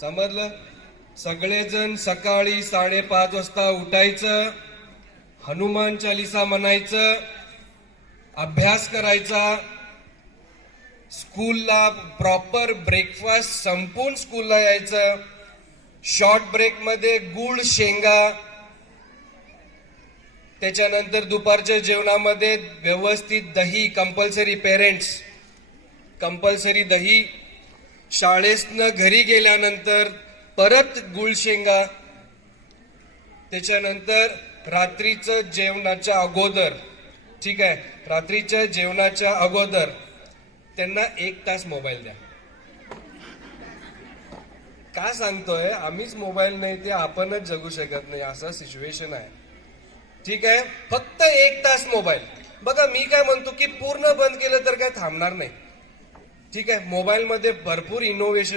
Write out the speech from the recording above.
समजलं? सगळेजण सकाळी 5:30 वाजता उठायचं, हनुमान चालीसा म्हणायचं, अभ्यास करायचा, स्कूलला प्रॉपर ब्रेकफास्ट संपून स्कूलला यायचं, शॉर्ट ब्रेक मध्ये गुळ शेंगा, त्याच्यानंतर दुपारच्या जेवणामध्ये व्यवस्थित दही, कंपल्सरी, पेरेंट्स कंपल्सरी दही, शाळेतनं घरी गेल्यानंतर परत गुळ शेंगा, त्याच्यानंतर रात्रीचं जेवणाच्या अगोदर, ठीक आहे, रात्रीच्या जेवणाच्या अगोदर त्यांना 1 तास मोबाईल द्या. का सांगतोय? आम्हीच मोबाईल नाही ते आपणच जगू शकत नाही, असं सिच्युएशन आहे. ठीक आहे, फक्त 1 तास मोबाईल. बघा, मी काय म्हणतो की पूर्ण बंद केलं तर काय थांबणार नाही. ठीक आहे, मोबाईल मध्ये भरपूर इनोव्हेशन